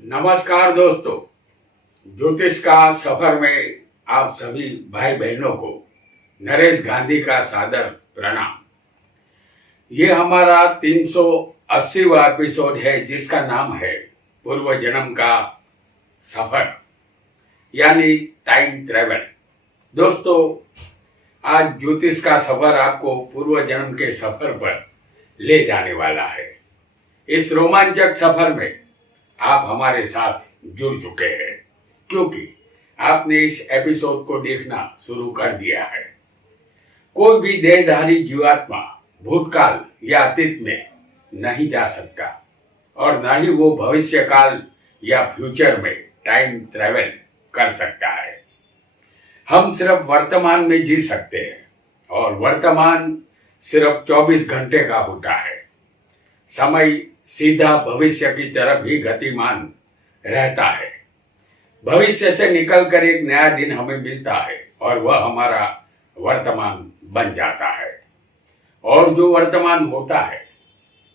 नमस्कार दोस्तों, ज्योतिष का सफर में आप सभी भाई बहनों को नरेश गांधी का सादर प्रणाम। ये हमारा 380वां एपिसोड है जिसका नाम है पूर्व जन्म का सफर यानी टाइम ट्रेवल। दोस्तों, आज ज्योतिष का सफर आपको पूर्व जन्म के सफर पर ले जाने वाला है। इस रोमांचक सफर में आप हमारे साथ जुड़ चुके हैं क्योंकि आपने इस एपिसोड को देखना शुरू कर दिया है। कोई भी देहधारी जीवात्मा भूतकाल या अतीत में नहीं जा सकता और न ही वो भविष्य काल या फ्यूचर में टाइम ट्रेवल कर सकता है। हम सिर्फ वर्तमान में जी सकते हैं और वर्तमान सिर्फ 24 घंटे का होता है। समय सीधा भविष्य की तरफ ही गतिमान रहता है। भविष्य से निकलकर एक नया दिन हमें मिलता है और वह हमारा वर्तमान बन जाता है। और जो वर्तमान होता है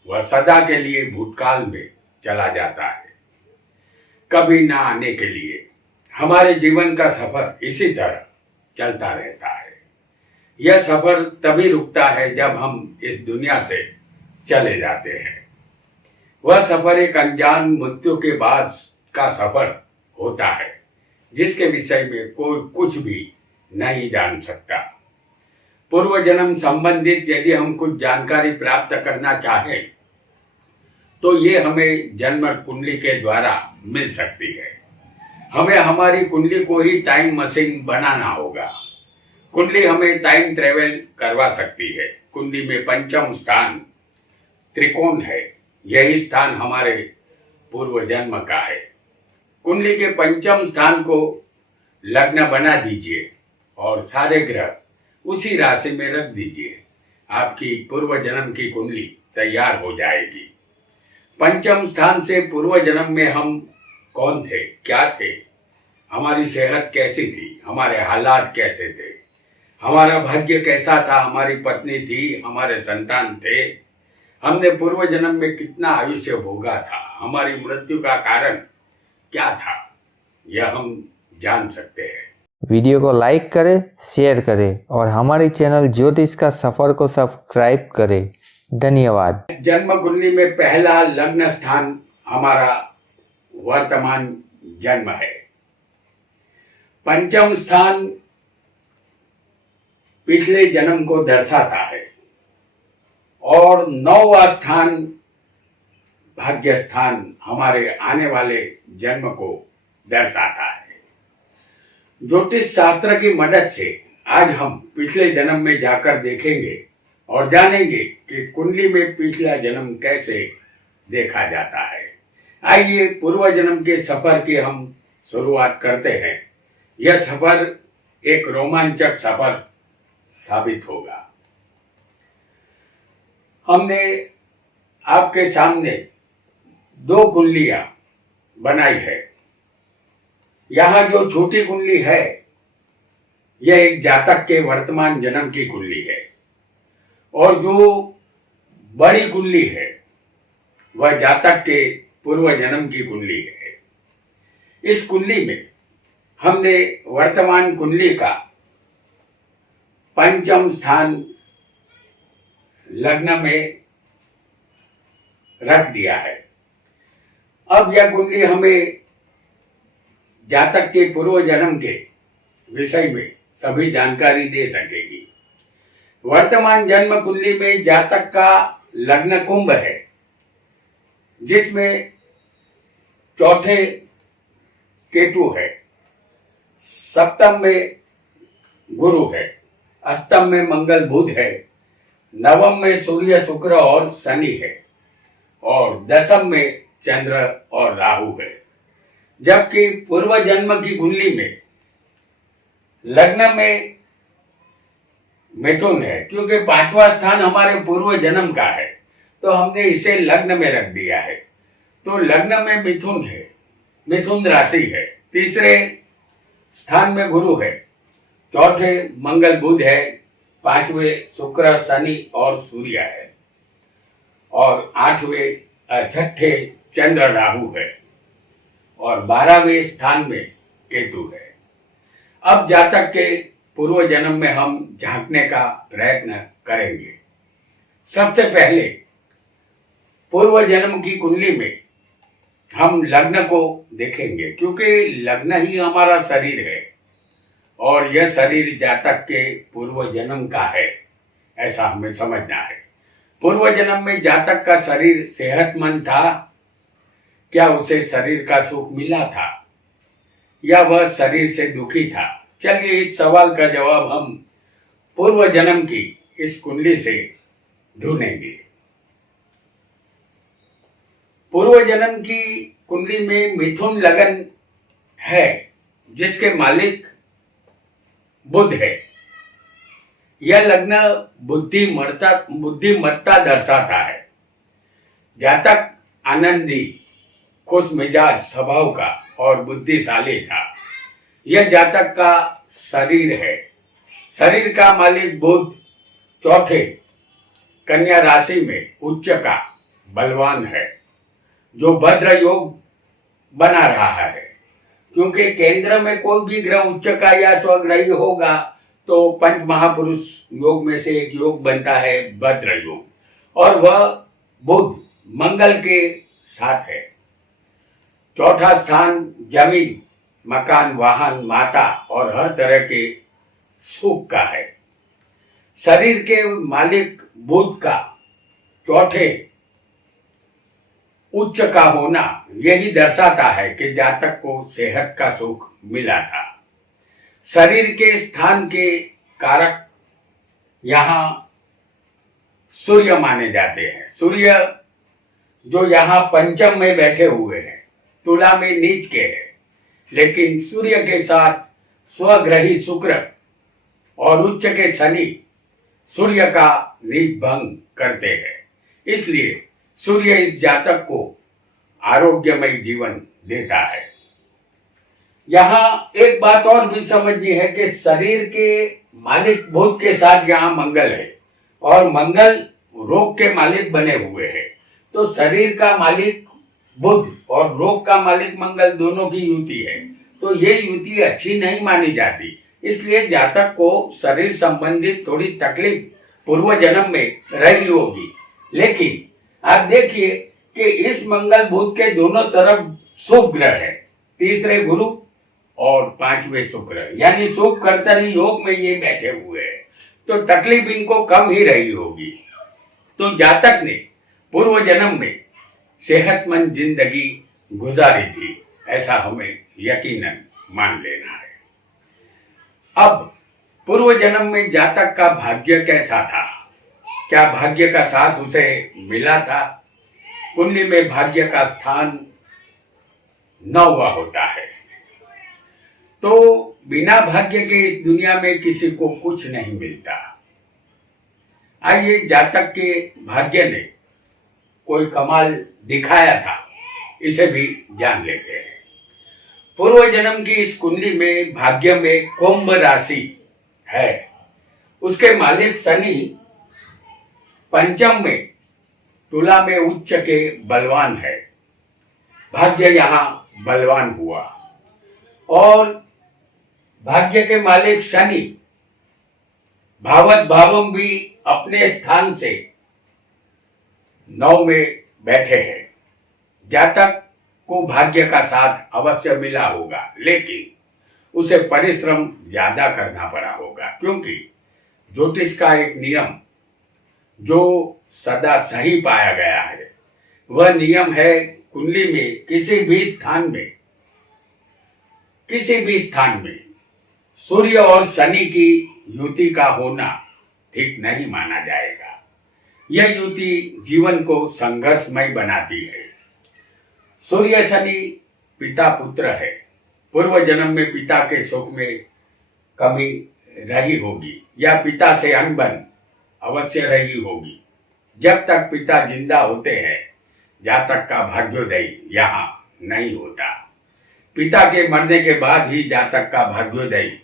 वह सदा के लिए भूतकाल में चला जाता है, कभी ना आने के लिए। हमारे जीवन का सफर इसी तरह चलता रहता है। यह सफर तभी रुकता है जब हम इस दुनिया से चले जाते हैं। वह सफर एक अनजान मृत्यु के बाद का सफर होता है जिसके विषय में कोई कुछ भी नहीं जान सकता। पूर्व जन्म संबंधित यदि हम कुछ जानकारी प्राप्त करना चाहें तो ये हमें जन्म कुंडली के द्वारा मिल सकती है। हमें हमारी कुंडली को ही टाइम मशीन बनाना होगा। कुंडली हमें टाइम ट्रेवल करवा सकती है। कुंडली में पंचम स्थान त्रिकोण है। यही स्थान हमारे पूर्व जन्म का है। कुंडली के पंचम स्थान को लग्न बना दीजिए और सारे ग्रह उसी राशि में रख दीजिए। आपकी पूर्व जन्म की कुंडली तैयार हो जाएगी। पंचम स्थान से पूर्व जन्म में हम कौन थे, क्या थे, हमारी सेहत कैसी थी, हमारे हालात कैसे थे, हमारा भाग्य कैसा था, हमारी पत्नी थी, हमारे संतान थे, हमने पूर्व जन्म में कितना आयुष्य भोगा था, हमारी मृत्यु का कारण क्या था, यह हम जान सकते हैं। वीडियो को लाइक करें, शेयर करें और हमारे चैनल ज्योतिष का सफर को सब्सक्राइब करें। धन्यवाद। जन्म कुंडली में पहला लग्न स्थान हमारा वर्तमान जन्म है। पंचम स्थान पिछले जन्म को दर्शाता है और 9वां स्थान भाग्य स्थान हमारे आने वाले जन्म को दर्शाता है। ज्योतिष शास्त्र की मदद से आज हम पिछले जन्म में जाकर देखेंगे और जानेंगे कि कुंडली में पिछला जन्म कैसे देखा जाता है। आइए पूर्व जन्म के सफर की हम शुरुआत करते हैं। यह सफर एक रोमांचक सफर साबित होगा। हमने आपके सामने 2 कुंडलियां बनाई है। यहाँ जो छोटी कुंडली है यह एक जातक के वर्तमान जन्म की कुंडली है और जो बड़ी कुंडली है वह जातक के पूर्व जन्म की कुंडली है। इस कुंडली में हमने वर्तमान कुंडली का पंचम स्थान लग्न में रख दिया है। अब यह कुंडली हमें जातक के पूर्व जन्म के विषय में सभी जानकारी दे सकेगी। वर्तमान जन्म कुंडली में जातक का लग्न कुंभ है जिसमें चौथे केतु है, सप्तम में गुरु है, अष्टम में मंगल बुध है, नवम में सूर्य शुक्र और शनि है और दशम में चंद्र और राहु है। जबकि पूर्व जन्म की कुंडली में लग्न में मिथुन है। क्योंकि 5वां स्थान हमारे पूर्व जन्म का है तो हमने इसे लग्न में रख दिया है। तो लग्न में मिथुन है, मिथुन राशि है। तीसरे स्थान में गुरु है, चौथे मंगल बुध है, 5वें शुक्र शनि और सूर्य है और 8वें छठे चंद्र राहु है। और 12वें स्थान में केतु है। अब जातक के पूर्व जन्म में हम झांकने का प्रयत्न करेंगे। सबसे पहले पूर्व जन्म की कुंडली में हम लग्न को देखेंगे, क्योंकि लग्न ही हमारा शरीर है और यह शरीर जातक के पूर्व जन्म का है, ऐसा हमें समझना है। पूर्व जन्म में जातक का शरीर सेहतमंद था, क्या उसे शरीर का सुख मिला था या वह शरीर से दुखी था? चलिए इस सवाल का जवाब हम पूर्व जन्म की इस कुंडली से ढूंढेंगे। पूर्व जन्म की कुंडली में मिथुन लग्न है, जिसके मालिक बुध है। यह लग्न बुद्धिमत्ता दर्शाता है। जातक आनंदी, खुश मिजाज स्वभाव का और बुद्धिशाली था। यह जातक का शरीर है। शरीर का मालिक बुध चौथे कन्या राशि में उच्च का बलवान है, जो भद्र योग बना रहा है। क्योंकि केंद्र में कोई भी ग्रह उच्च का या स्वग्रही होगा तो पंच महापुरुष योग में से एक योग बनता है भद्र योग, और वह बुध मंगल के साथ है। चौथा स्थान जमीन, मकान, वाहन, माता और हर तरह के सुख का है। शरीर के मालिक बुध का चौथे उच्च का होना यही दर्शाता है कि जातक को सेहत का सुख मिला था। शरीर के स्थान के कारक यहाँ सूर्य माने जाते हैं। सूर्य जो यहाँ पंचम में बैठे हुए हैं, तुला में नीच के है, लेकिन सूर्य के साथ स्वग्रही शुक्र और उच्च के शनि सूर्य का नीच भंग करते हैं। इसलिए सूर्य इस जातक को आरोग्यमय जीवन देता है। यहाँ एक बात और भी समझनी है कि शरीर के मालिक बुध के साथ यहाँ मंगल है और मंगल रोग के मालिक बने हुए हैं। तो शरीर का मालिक बुध और रोग का मालिक मंगल दोनों की युति है, तो ये युति अच्छी नहीं मानी जाती। इसलिए जातक को शरीर संबंधित थोड़ी तकलीफ पूर्व जन्म में रही होगी। लेकिन आप देखिए कि इस मंगल बुध के दोनों तरफ शुभ ग्रह है, तीसरे गुरु और पांचवें शुक्र, यानी शुभ कर्तरी योग में ये बैठे हुए हैं, तो तकलीफ इनको कम ही रही होगी। तो जातक ने पूर्व जन्म में सेहतमंद जिंदगी गुजारी थी, ऐसा हमें यकीनन मान लेना है। अब पूर्व जन्म में जातक का भाग्य कैसा था? क्या भाग्य का साथ उसे मिला था? कुंडली में भाग्य का स्थान 9वां होता है। तो बिना भाग्य के इस दुनिया में किसी को कुछ नहीं मिलता। आइए जातक के भाग्य ने कोई कमाल दिखाया था, इसे भी जान लेते हैं। पूर्व जन्म की इस कुंडली में भाग्य में कुंभ राशि है। उसके मालिक शनि पंचम में तुला में उच्च के बलवान है। भाग्य यहाँ बलवान हुआ और भाग्य के मालिक शनि भावत भावम भी अपने स्थान से 9 में बैठे हैं। जातक को भाग्य का साथ अवश्य मिला होगा, लेकिन उसे परिश्रम ज्यादा करना पड़ा होगा, क्योंकि ज्योतिष का एक नियम जो सदा सही पाया गया है, वह नियम है कुंडली में किसी भी स्थान में सूर्य और शनि की युति का होना ठीक नहीं माना जाएगा। यह युति जीवन को संघर्षमय बनाती है। सूर्य शनि पिता पुत्र है। पूर्व जन्म में पिता के सुख में कमी रही होगी या पिता से अनबन अवश्य रही होगी। जब तक पिता जिंदा होते हैं, जातक का भाग्योदय यहाँ नहीं होता। पिता के मरने के बाद ही जातक का भाग्योदय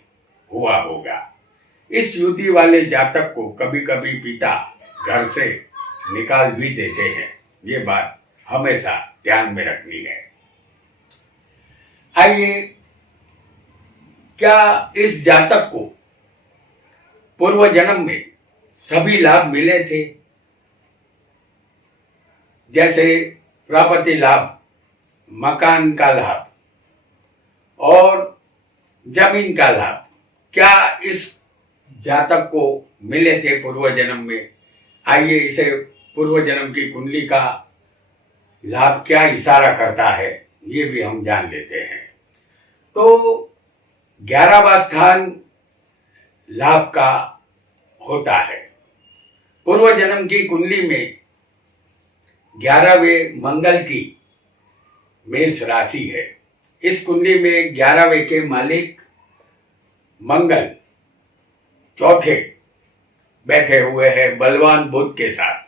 हुआ होगा। इस युति वाले जातक को कभी कभी पिता घर से निकाल भी देते हैं। ये बात हमेशा ध्यान में रखनी है। आइए, क्या इस जातक को पूर्व जन्म में सभी लाभ मिले थे? जैसे प्रॉपर्टी लाभ, मकान का लाभ और जमीन का लाभ, क्या इस जातक को मिले थे पूर्व जन्म में? आइए, इसे पूर्व जन्म की कुंडली का लाभ क्या इशारा करता है ये भी हम जान लेते हैं। तो 11वां स्थान लाभ का होता है। पूर्व जन्म की कुंडली में 11वें मंगल की मेष राशि है। इस कुंडली में 11वें के मालिक मंगल चौथे बैठे हुए हैं बलवान बुध के साथ।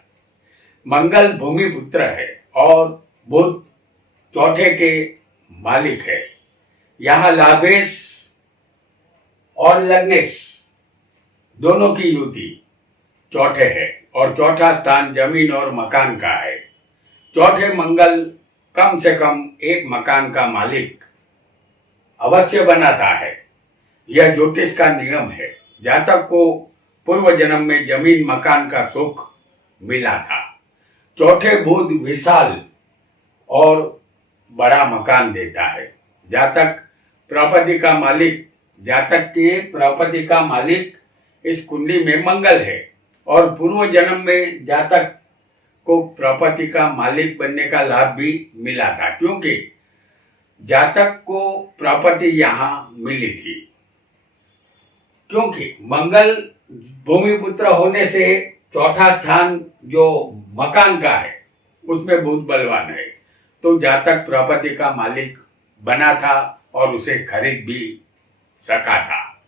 मंगल भूमि पुत्र है और बुध चौथे के मालिक है। यहाँ लाभेश और लग्नेश दोनों की युति चौथे है और चौथा स्थान जमीन और मकान का है। चौथे मंगल कम से कम एक मकान का मालिक अवश्य बनाता है। यह ज्योतिष का नियम है। जातक को पूर्व जन्म में जमीन मकान का सुख मिला था। चौथे बुध विशाल और बड़ा मकान देता है। जातक के प्रॉपर्टी का मालिक इस कुंडली में मंगल है और पूर्व जन्म में जातक को प्रॉपर्टी का मालिक बनने का लाभ भी मिला था, क्योंकि जातक को प्रॉपर्टी यहाँ मिली थी। क्योंकि मंगल भूमिपुत्र होने से चौथा स्थान जो मकान का है उसमें बुध बलवान है, तो जातक प्रॉपर्टी का मालिक बना था और उसे खरीद भी सका था।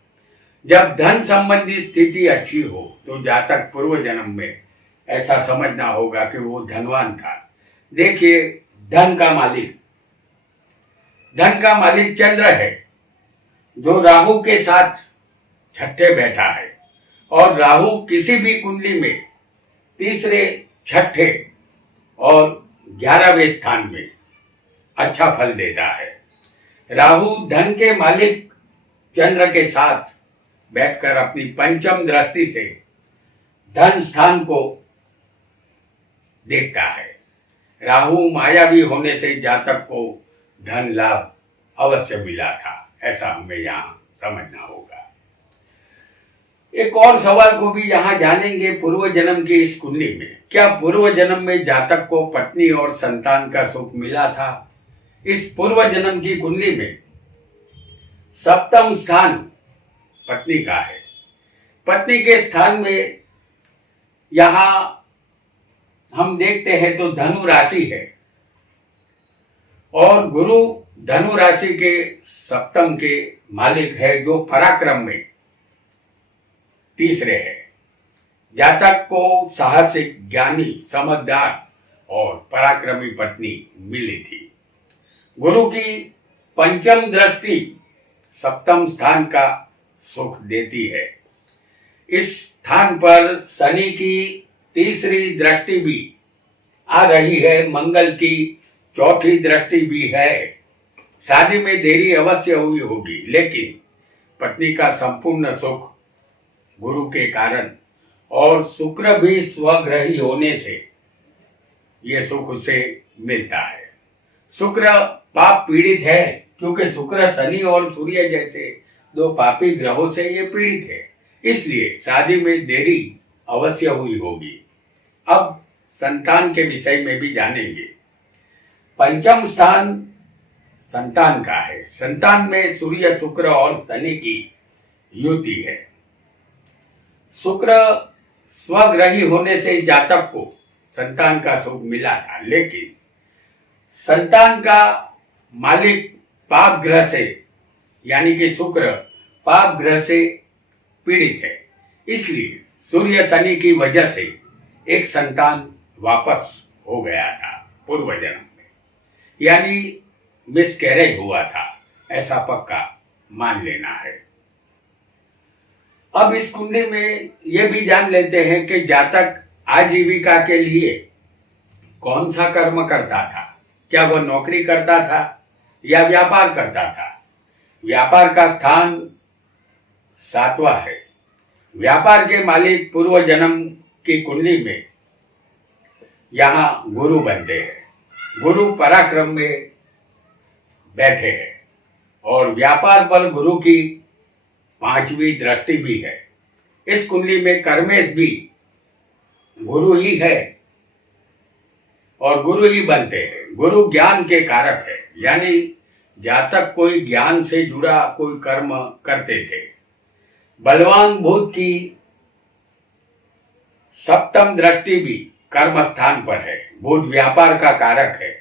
जब धन संबंधी स्थिति अच्छी हो तो जातक पूर्व जन्म में ऐसा समझना होगा कि वो धनवान था। देखिए, धन का मालिक चंद्र है जो राहु के साथ छठे बैठा है और राहु किसी भी कुंडली में तीसरे, छठे और 11वें स्थान में अच्छा फल देता है। राहु धन के मालिक चंद्र के साथ बैठकर अपनी पंचम दृष्टि से धन स्थान को देखता है। राहु मायावी होने से जातक को धन लाभ अवश्य मिला था, ऐसा हमें यहाँ समझना होगा। एक और सवाल को भी यहाँ जानेंगे पूर्व जन्म की इस कुंडली में। क्या पूर्व जन्म में जातक को पत्नी और संतान का सुख मिला था? इस पूर्व जन्म की कुंडली में सप्तम स्थान पत्नी का है। पत्नी के स्थान में यहाँ हम देखते हैं तो धनु राशि है और गुरु धनु राशि के सप्तम के मालिक है, जो पराक्रम में तीसरे है। जातक को साहसिक, ज्ञानी, समझदार और पराक्रमी पत्नी मिली थी। गुरु की पंचम दृष्टि सप्तम स्थान का सुख देती है। इस स्थान पर शनि की तीसरी दृष्टि भी आ रही है, मंगल की चौथी दृष्टि भी है। शादी में देरी अवश्य हुई होगी, लेकिन पत्नी का संपूर्ण सुख गुरु के कारण और शुक्र भी स्वग्रही होने से यह सुख उसे मिलता है। शुक्र पाप पीड़ित है, क्योंकि शुक्र शनि और सूर्य जैसे दो पापी ग्रहों से ये पीड़ित है, इसलिए शादी में देरी अवश्य हुई होगी। अब संतान के विषय में भी जानेंगे। पंचम स्थान संतान का है। संतान में सूर्य, शुक्र और शनि की युति है। शुक्र स्वग्रही होने से जातक को संतान का सुख मिला था, लेकिन संतान का मालिक पाप ग्रह से, यानी कि शुक्र पाप ग्रह से पीड़ित है, इसलिए सूर्य शनि की वजह से एक संतान वापस हो गया था पूर्व जन्म में, यानी मिसकैरेज हुआ था, ऐसा पक्का मान लेना है। अब इस कुंडली में यह भी जान लेते हैं कि जातक आजीविका के लिए कौन सा कर्म करता था। क्या वह नौकरी करता था या व्यापार करता था। व्यापार का स्थान 7वां है। व्यापार के मालिक पूर्व जन्म की कुंडली में यहाँ गुरु बनते हैं। गुरु पराक्रम में बैठे हैं और व्यापार पर गुरु की 5वीं दृष्टि भी है। इस कुंडली में कर्मेश भी गुरु ही है और गुरु ही बनते हैं। गुरु ज्ञान के कारक है, यानी जातक कोई ज्ञान से जुड़ा कोई कर्म करते थे। बलवान बुध की 7म दृष्टि भी कर्म स्थान पर है। बुध व्यापार का कारक है।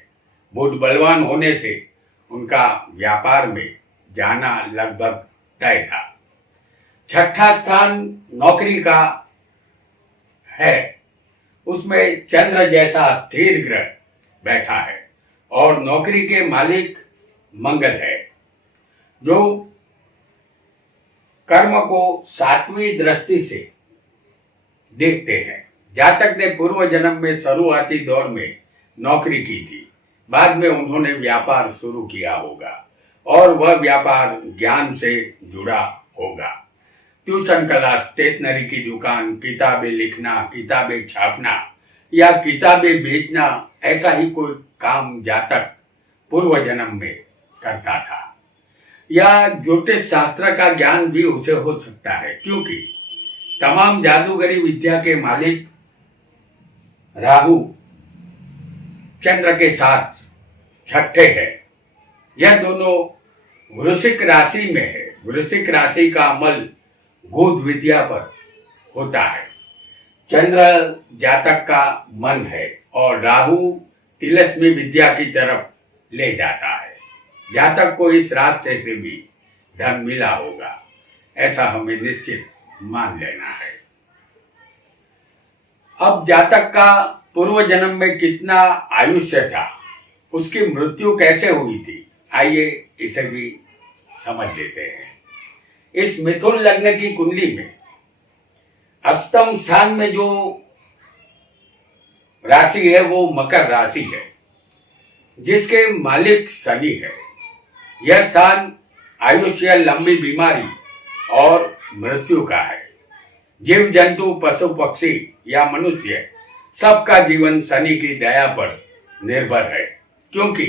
बुध बलवान होने से उनका व्यापार में जाना लगभग तय था। 6ठा स्थान नौकरी का है। उसमें चंद्र जैसा स्थिर ग्रह बैठा है और नौकरी के मालिक मंगल है, जो कर्म को 7वीं दृष्टि से देखते हैं। जातक ने पूर्व जन्म में शुरुआती दौर में नौकरी की थी। बाद में उन्होंने व्यापार शुरू किया होगा और वह व्यापार ज्ञान से जुड़ा होगा। ट्यूशन क्लास, स्टेशनरी की दुकान, किताबें लिखना, किताबें छापना या किताबें बेचना, ऐसा ही कोई काम जातक पूर्व जन्म में करता था। या ज्योतिष शास्त्र का ज्ञान भी उसे हो सकता है, क्योंकि तमाम जादूगरी विद्या के मालिक राहु चंद्र के साथ 6ठे है। यह दोनों वृश्चिक राशि में है। वृश्चिक राशि का अमल भूत विद्या पर होता है। चंद्र जातक का मन है और राहु तिलस्मी विद्या की तरफ ले जाता है। जातक को इस रास्ते से भी धन मिला होगा, ऐसा हमें निश्चित मान लेना है। अब जातक का पूर्व जन्म में कितना आयुष्य था, उसकी मृत्यु कैसे हुई थी, आइए इसे भी समझ लेते हैं। इस मिथुन लग्न की कुंडली में अष्टम स्थान में जो राशि है वो मकर राशि है, जिसके मालिक शनि है। यह स्थान आयुष्य, लंबी बीमारी और मृत्यु का है। जीव जंतु, पशु पक्षी या मनुष्य, सबका जीवन शनि की दया पर निर्भर है, क्योंकि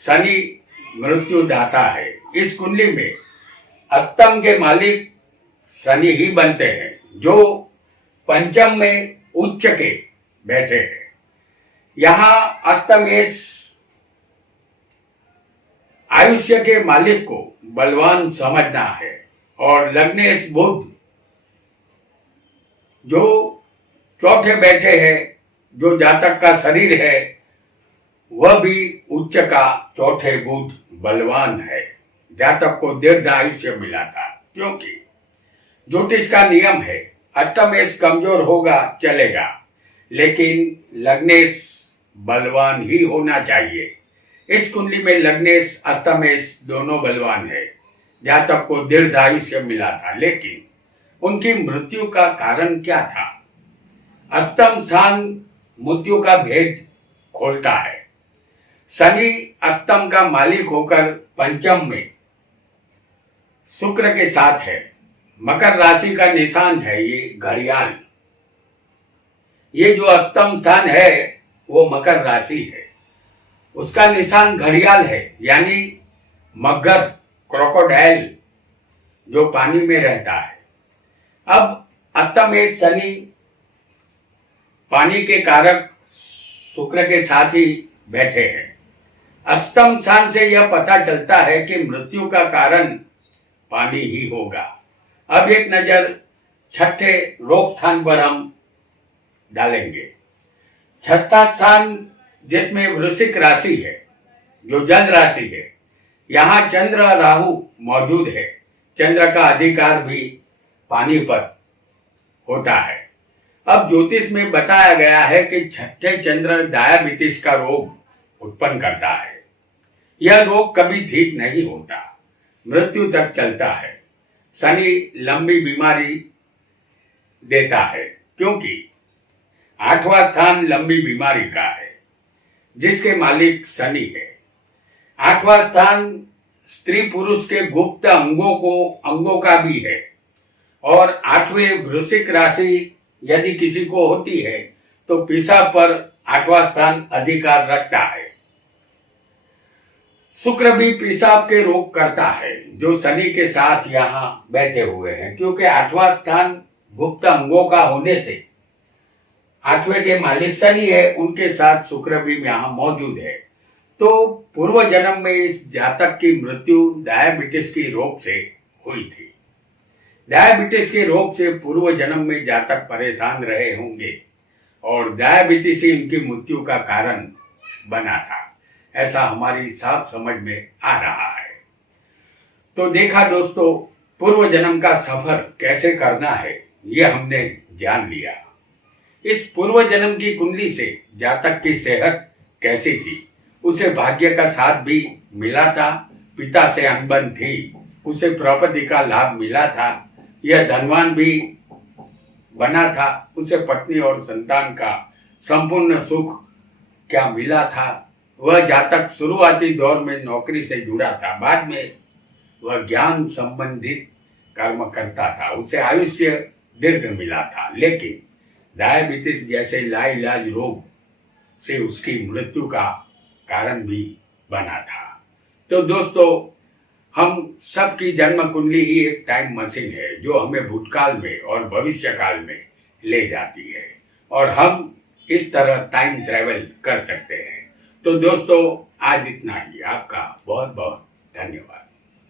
शनि मृत्युदाता है। इस कुंडली में अष्टम के मालिक शनि ही बनते हैं, जो पंचम में उच्च के बैठे हैं। यहाँ अष्टमेश आयुष्य के मालिक को बलवान समझना है और लग्नेश बुध जो चौथे बैठे हैं, जो जातक का शरीर है वह भी उच्च का चौथे बुध बलवान है। जातक को दीर्घ आयुष्य मिला था, क्योंकि ज्योतिष का नियम है अष्टमेश कमजोर होगा चलेगा, लेकिन लग्नेश बलवान ही होना चाहिए। इस कुंडली में लग्नेश अष्टमेश दोनों बलवान है। जातक को दीर्घ आयुष्य मिला था, लेकिन उनकी मृत्यु का कारण क्या था? अष्टम स्थान मृत्यु का भेद खोलता है। शनि अष्टम का मालिक होकर पंचम में शुक्र के साथ है। मकर राशि का निशान है ये घड़ियाल। ये जो अष्टम स्थान है वो मकर राशि है, उसका निशान घड़ियाल है, यानी मगर, क्रोकोडाइल, जो पानी में रहता है। अब अष्टम में शनि पानी के कारक शुक्र के साथ ही बैठे हैं। अष्टम स्थान से यह पता चलता है कि मृत्यु का कारण पानी ही होगा। अब एक नजर छठे रोकथाम पर हम डालेंगे। छठा स्थान जिसमें वृश्चिक राशि है, जो जल राशि है, यहाँ चंद्र राहु मौजूद है। चंद्र का अधिकार भी पानी पर होता है। अब ज्योतिष में बताया गया है कि छठे चंद्र डायबिटीज का रोग उत्पन्न करता है। यह रोग कभी ठीक नहीं होता, मृत्यु तक चलता है। शनि लंबी बीमारी देता है, क्योंकि 8वां स्थान लंबी बीमारी का है, जिसके मालिक शनि है। आठवां स्थान स्त्री पुरुष के गुप्त अंगों का भी है। और आठवें वृश्चिक राशि यदि किसी को होती है तो पेशाब पर आठवां स्थान अधिकार रखता है। शुक्र भी पेशाब के रोग करता है, जो शनि के साथ यहाँ बैठे हुए हैं, क्योंकि आठवां स्थान गुप्त अंगों का होने से आठवें के मालिक शनि है, उनके साथ शुक्र भी यहाँ मौजूद है। तो पूर्व जन्म में इस जातक की मृत्यु डायबिटीज की रोग से हुई थी। डायबिटीज के रोग से पूर्व जन्म में जातक परेशान रहे होंगे और डायबिटीज ही उनकी मृत्यु का कारण बना था, ऐसा हमारी साफ समझ में आ रहा है। तो देखा दोस्तों, पूर्व जन्म का सफर कैसे करना है ये हमने जान लिया। इस पूर्व जन्म की कुंडली से जातक की सेहत कैसी थी, उसे भाग्य का साथ भी मिला था, पिता से अनबन थी, उसे प्रॉपर्टी का लाभ मिला था, यह धनवान भी बना था, उसे पत्नी और संतान का संपूर्ण सुख क्या मिला था। वह जातक शुरुआती दौर में नौकरी से जुड़ा था, बाद में वह ज्ञान संबंधित कर्म करता था, उसे आयुष्य दीर्घ मिला था, लेकिन डायबिटीज जैसे लाइलाज रोग से उसकी मृत्यु का कारण भी बना था। तो दोस्तों, हम सबकी जन्म कुंडली ही एक टाइम मशीन है जो हमें भूतकाल में और भविष्य काल में ले जाती है और हम इस तरह टाइम ट्रेवल कर सकते हैं। तो दोस्तों, आज इतना ही। आपका बहुत बहुत धन्यवाद।